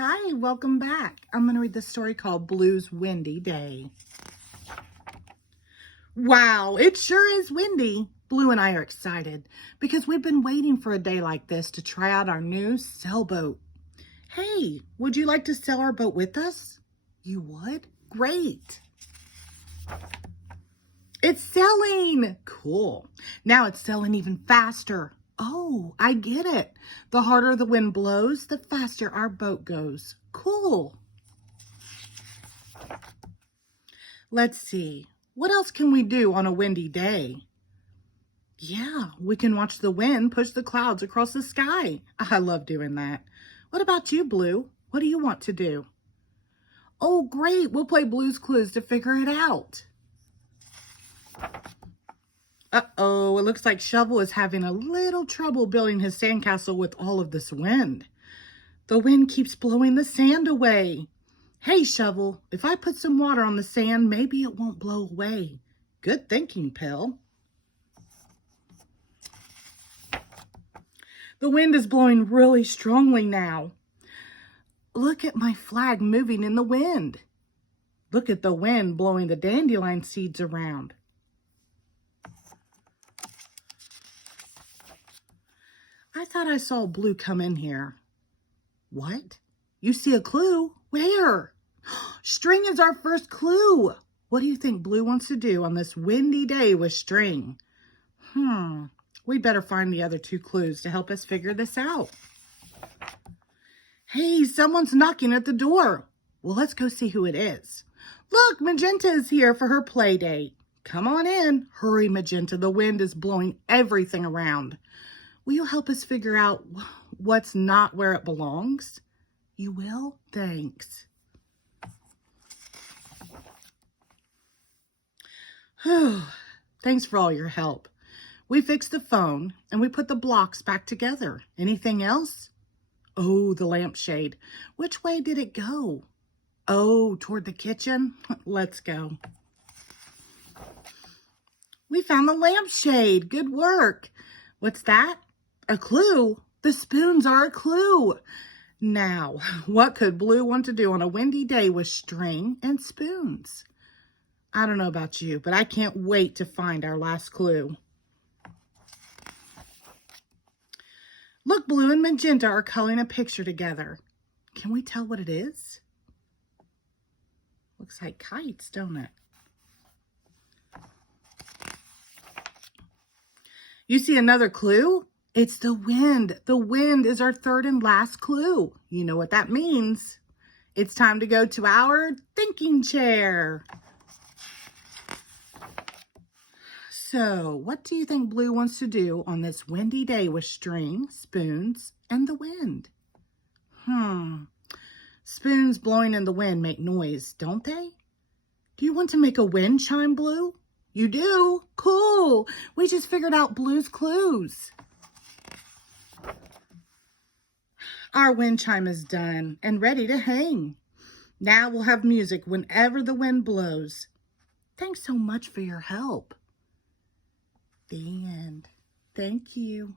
Hi, welcome back. I'm going to read the story called Blue's Windy Day. Wow, it sure is windy. Blue and I are excited because we've been waiting for a day like this to try out our new sailboat. Hey, would you like to sail our boat with us? You would? Great. It's sailing. Cool. Now it's sailing even faster. Oh, I get it. The harder the wind blows, the faster our boat goes. Cool. Let's see. What else can we do on a windy day? Yeah, we can watch the wind push the clouds across the sky. I love doing that. What about you, Blue? What do you want to do? Oh, great. We'll play Blue's Clues to figure it out. Uh-oh, it looks like Shovel is having a little trouble building his sandcastle with all of this wind. The wind keeps blowing the sand away. Hey, Shovel, if I put some water on the sand, maybe it won't blow away. Good thinking, Pill. The wind is blowing really strongly now. Look at my flag moving in the wind. Look at the wind blowing the dandelion seeds around. I thought I saw Blue come in here. What? You see a clue? Where? String is our first clue. What do you think Blue wants to do on this windy day with string? We better find the other two clues to help us figure this out. Hey, someone's knocking at the door. Well, let's go see who it is. Look, Magenta is here for her play date. Come on in. Hurry, Magenta. The wind is blowing everything around. Will you help us figure out what's not where it belongs? You will? Thanks. Thanks for all your help. We fixed the phone and we put the blocks back together. Anything else? Oh, the lampshade. Which way did it go? Oh, toward the kitchen? Let's go. We found the lampshade. Good work. What's that? A clue? The spoons are a clue. Now, what could Blue want to do on a windy day with string and spoons? I don't know about you, but I can't wait to find our last clue. Look, Blue and Magenta are coloring a picture together. Can we tell what it is? Looks like kites, don't it? You see another clue? It's the wind. The wind is our third and last clue. You know what that means. It's time to go to our thinking chair. So, what do you think Blue wants to do on this windy day with string, spoons, and the wind? Spoons blowing in the wind make noise, don't they? Do you want to make a wind chime, Blue? You do? Cool. We just figured out Blue's clues. Our wind chime is done and ready to hang. Now we'll have music whenever the wind blows. Thanks so much for your help. The end. Thank you.